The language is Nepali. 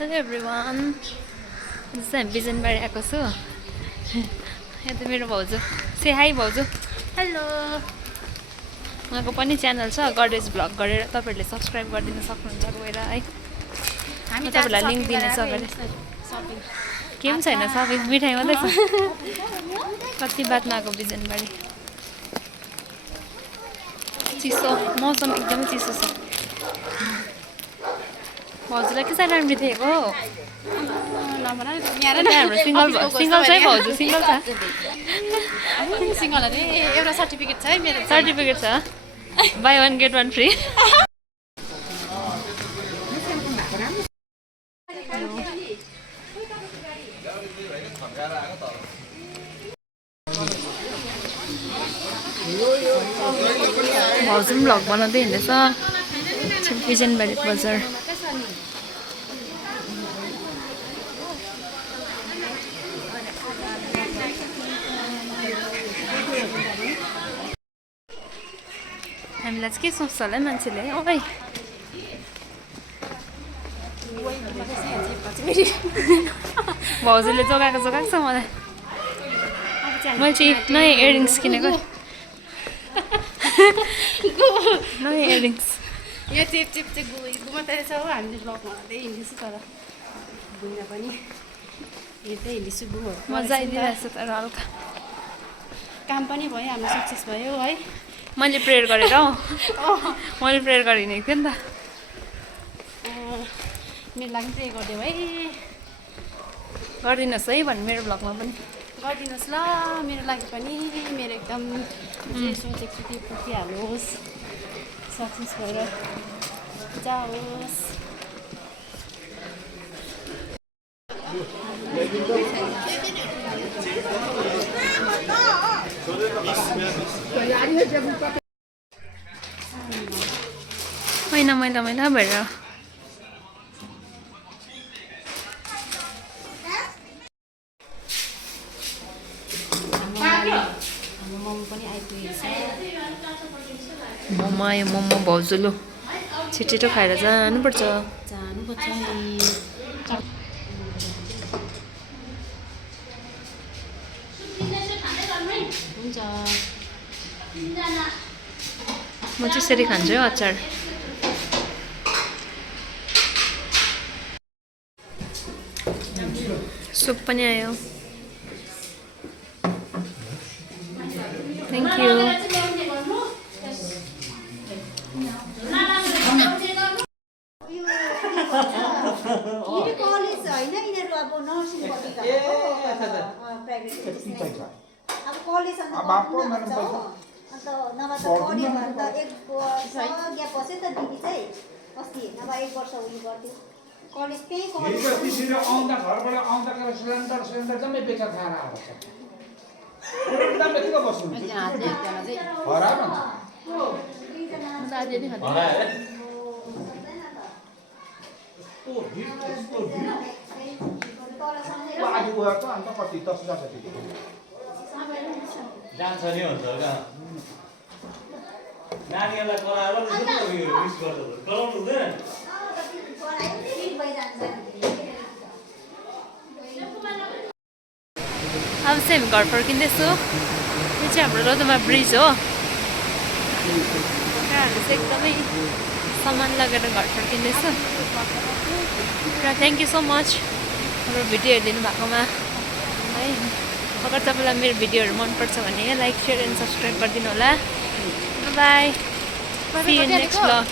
Hello everyone. This is Bijanbari आएको छु यहाँ त मेरो भाउजू से हाई भाउजू हेलो उहाँको पनि च्यानल छ गडेज भ्लग गरेर तपाईहरुले सब्स्क्राइब गरिदिन सक्नुहुन्छ गएर है हामी तपाईहरुलाई लिंक दिनेछ गरे के पनि छैन सबै मिठाई मात्रै छ कति बादमा आएको बिजनबारी चिसो मौसम एकदमै चिसो छ भाउजूलाई के साह्रो राम्रो थिएको हाम्रो सिंगल छ है भाउजू सिंगल छ सिंगल अरे एउटा सर्टिफिकेट छ है मेरो सर्टिफिकेट छ buy one get one free भाउजू पनि भ्लग बनाउँदै हिँड्दैछ बिजनबारी बजार हामीलाई चाहिँ के सोच्छ होला है मान्छेले ओइ भाउजूले जोगाएको छ मलाई मैले चाहिँ नयाँ इयरिङ्स किनेको नयाँ इयरिङ्स यो चिप चिप चाहिँ घुमाउँदै रहेछ हो हामीले ब्लगमा मात्रै हिँड्दैछु तर घुम्न पनि हेर्दै हिँड्दैछु बुहरू मजा आइदिरहेको छ तर हल्का काम पनि भयो हाम्रो सक्सेस भयो है मैले प्रेयर गरेर मैले प्रेयर गरेर हिँडेको थिएँ नि त मेरो लागि प्रे गरिदेऊ है गरिदिनुहोस् है भन्नु मेरो ब्लगमा पनि गरिदिनुहोस् ल मेरो लागि पनि मेरो एकदम जे सोचेको छु त्यो पुगिहालोस् सक्सेस भएर जाओस् मैला भएर मोमो पनि आइपुगेछ मोमो आयो मोमो भाउजूलो छिटो खाएर जानुपर्छ नि हुन्छ म चाहिँ यसरी खान्छु है अचार सुप पनि आयो थ्याङ्क यू कलेज होइन यिनीहरू अब नर्सिङ पढेको प्राइभेट अब कलेज अन्त नभए त पढ्यो भने त 1 वर्ष ग्याप बस्यो त दिदी चाहिँ अस्ति नभए 1 वर्ष उयो गर्थ्यो कलेज त्यही कलेज त्यसरी आउँदा घरबाट आउँदाखेरि सिलिन्डर जम्मै बेकार खाएर आएको छ एकदम यतिको बस्नु हरायो आज गएको अन्त कति 10,000 जति जान्छ नि हुन्छ क्या नानीहरूलाई कराएर मिस गर्छ कराउनु हुँदैन अब चाहिँ हामी घर फर्किँदैछु यो चाहिँ हाम्रो रोदोमा ब्रिज हो हामी चाहिँ एकदमै सामान लगेर घर फर्किँदैछु र थ्याङ्क यू सो मच हाम्रो भिडियो हेरिदिनु भएकोमा है अगर तपाईँलाई मेरो भिडियोहरू मनपर्छ भने लाइक सेयर एन्ड सब्सक्राइब गरिदिनु होला bye see you next blog